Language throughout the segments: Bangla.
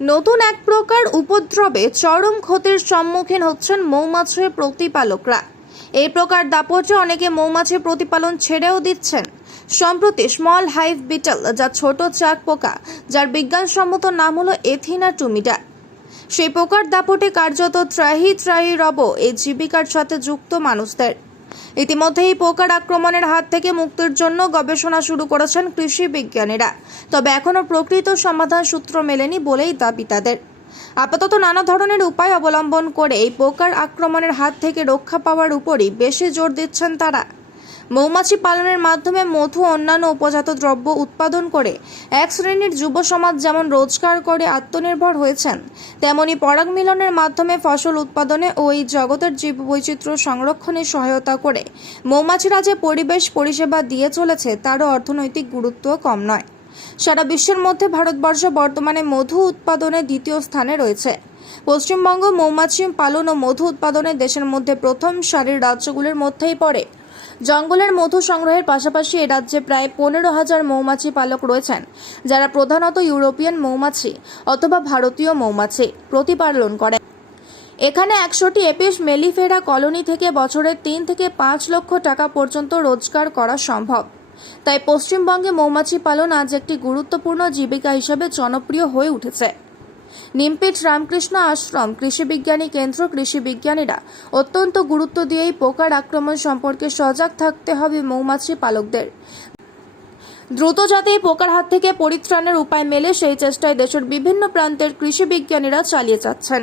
নতুন এক প্রকার উপদ্রবে চরম ক্ষতির সম্মুখীন হচ্ছেন মৌমাছির প্রতিপালকরা। এই প্রকার দাপটে অনেকে মৌমাছির প্রতিপালন ছেড়েও দিচ্ছেন। সম্প্রতি স্মল হাইভ বিটল, যা ছোট চাক পোকা, যার বিজ্ঞানসম্মত নাম হলো এথিনা টুমিটা সেই পোকার দাপটে কার্যত ত্রাহি ত্রাহি রব এই জীবিকার সাথে যুক্ত মানুষদের। ইতিমধ্যে এই পোকার আক্রমণের হাত থেকে মুক্তির জন্য গবেষণা শুরু করেছেন কৃষি বিজ্ঞানীরা। তবে এখনও প্রকৃত সমাধান সূত্র মেলেনি বলেই দাবি তাদের। আপাতত নানা ধরনের উপায় অবলম্বন করে এই পোকার আক্রমণের হাত থেকে রক্ষা পাওয়ার উপরই বেশি জোর দিচ্ছেন তারা। মৌমাছি পালনের মাধ্যমে মধু অন্যান্য উপজাত দ্রব্য উৎপাদন করে। এক শ্রেণির যুব সমাজ যেমন রোজগার করে, আত্মনির্ভর হয়েছেন, তেমনি পরাগ মিলনের মাধ্যমে ফসল উৎপাদনে ও এই জগতের জীববৈচিত্র্য সংরক্ষণে সহায়তা করে। মৌমাছিরা যে পরিবেশ পরিষেবা দিয়ে চলেছে, তারও অর্থনৈতিক গুরুত্ব কম নয়। সারা বিশ্বের মধ্যে ভারতবর্ষ বর্তমানে মধু উৎপাদনে দ্বিতীয় স্থানে রয়েছে। পশ্চিমবঙ্গ মৌমাছি পালন ও মধু উৎপাদনে দেশের মধ্যে প্রথম সারির রাজ্যগুলির মধ্যেই পড়ে। জঙ্গলের মধু সংগ্রহের পাশাপাশি এ রাজ্যে প্রায় পনেরো হাজার মৌমাছি পালক রয়েছেন, যারা প্রধানত ইউরোপিয়ান মৌমাছি অথবা ভারতীয় মৌমাছি প্রতিপালন করে এখানে একশোটি এপিস মেলিফেরা কলোনি থেকে বছরে তিন থেকে পাঁচ লক্ষ টাকা পর্যন্ত রোজগার করা সম্ভব। তাই পশ্চিমবঙ্গে মৌমাছি পালন আজ একটি গুরুত্বপূর্ণ জীবিকা হিসেবে জনপ্রিয় হয়ে উঠেছে। নিমপিট রামকৃষ্ণ আশ্রম কৃষি বিজ্ঞানী কেন্দ্র কৃষি বিজ্ঞানীরা অত্যন্ত গুরুত্ব দিয়ে এই পোকার আক্রমণ সম্পর্কে সজাগ থাকতে হবে মৌমাছি পালকদের। দ্রুত যাতে এই পোকার হাত থেকে পরিত্রাণের উপায় মেলে, সেই চেষ্টায় দেশের বিভিন্ন প্রান্তের কৃষি বিজ্ঞানীরা চালিয়ে যাচ্ছেন।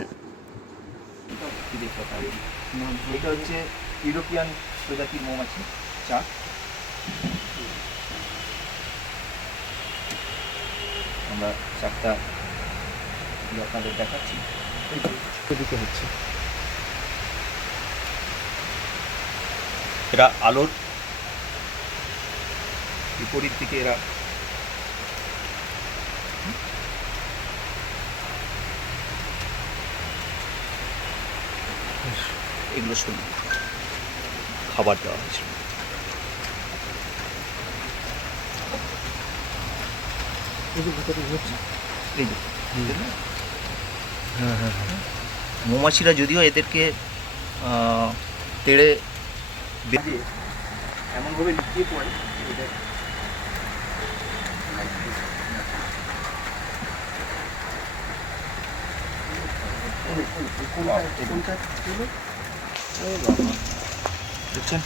আমরা চারটা দিয়ে আপনাদের দেখাচ্ছি। এদিকে হচ্ছে। এরা আলোর বিপরীত দিকে এরা এগুলো শুনুন খাবার দেওয়া হয়েছিল এই যে, ভিতরে হচ্ছে। বুঝলেন না? মৌমাছিরা যদিও এদেরকে তেড়ে এমনভাবে লুকিয়ে পড়ে দেখছেন?